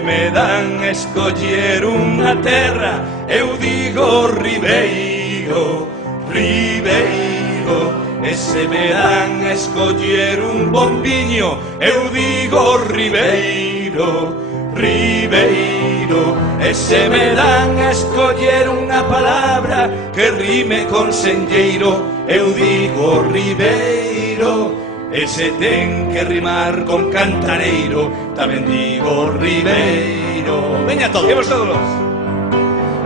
se me dan a escoller unha terra, eu digo Ribeiro, Ribeiro. E se me dan a escoller un bombiño, eu digo Ribeiro, Ribeiro. E se me dan a escoller unha palabra que rime con senlleiro, eu digo Ribeiro. E se ten que rimar con cantareiro, tamén digo Ribeiro. Veña todos, vamos todos.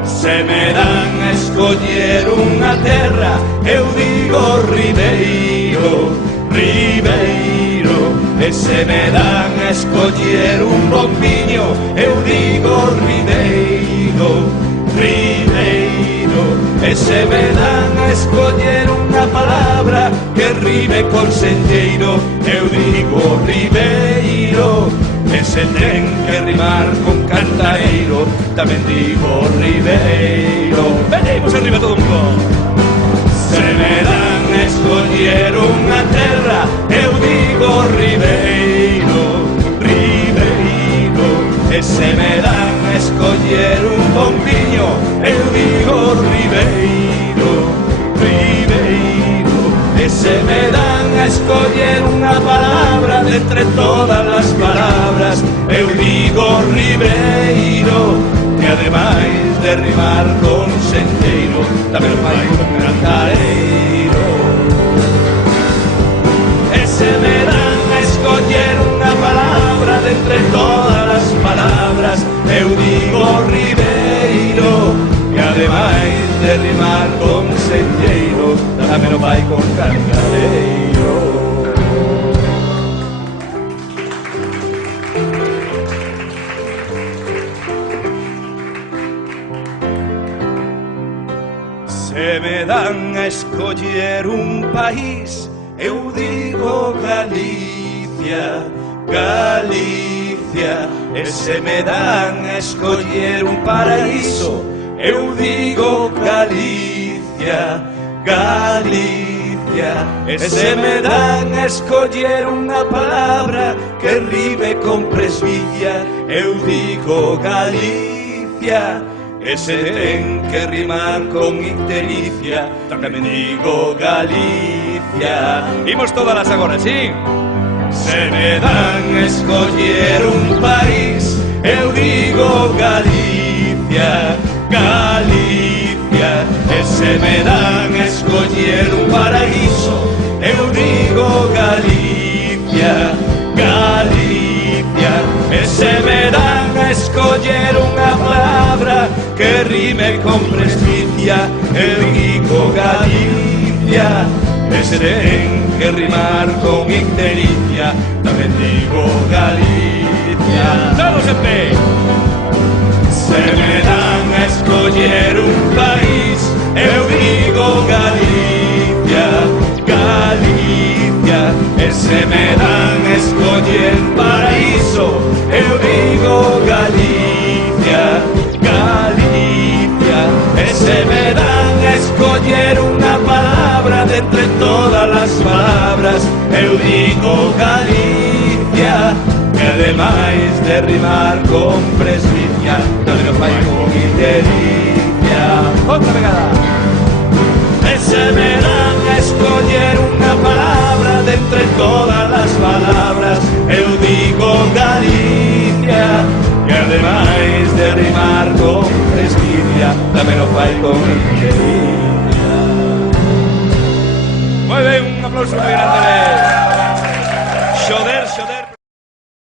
Se me dan a escoller unha terra, eu digo Ribeiro, Ribeiro. E se me dan a escoller un bombiño, eu digo Ribeiro, Ribeiro. E se me dan a escoller unha palabra que rime con senlleiro, eu digo Ribeiro. E se ten que rimar con cantareiro, tamén digo Ribeiro. Venimos arriba todo un pouco. Se me dan a escoller unha terra, eu digo Ribeiro, Ribeiro. E se me dan a escoller un bombiño, eu digo Ribeiro, Ribeiro. E se me dan a escoller unha palabra de entre todas as palabras, eu digo Ribeiro. Que ademais de rimar con senlleiro, tamén fai con cantareiro. E se me dan a escoller unha palabra de entre todas as palabras, eu digo Ribeiro. Que ademais de rimar con senlleiro, tamén o fai con cantareiro. Se me dan a escoller un país, eu digo Galicia, Galicia. E se me dan a escoller un paraíso, eu digo Galicia, Galicia. E se me dan a escoller unha palabra que rime con presbicia, eu digo Galicia. E se ten que rimar con ictericia, tamén digo Galicia. Imos todas agora, sí? Se me dan a escoller un país, eu digo Galicia, Galicia. E se me dan a escoller un paraíso, eu digo Galicia, Galicia. E se me dan a escoller unha palabra que rime con presbicia, eu digo Galicia. E se ten que rimar con ictericia, tamén digo Galicia. Todos en pé. Se me dan a escoller un país, eu digo Galicia, Galicia. E se me dan a escoller paraíso, eu digo Galicia, Galicia. E se me dan a escoller unha palabra de entre todas as palabras, eu digo Galicia. Que ademais de rimar con presbicia, tamén o fai con ictericia. Outra vegada. E se me dan a escoller unha palabra de entre todas as palabras, eu digo Galicia. Que ademais de rimar con presbicia, tamén o fai con ictericia. Moi ben, un aplauso moi grande. Xoder, xoder.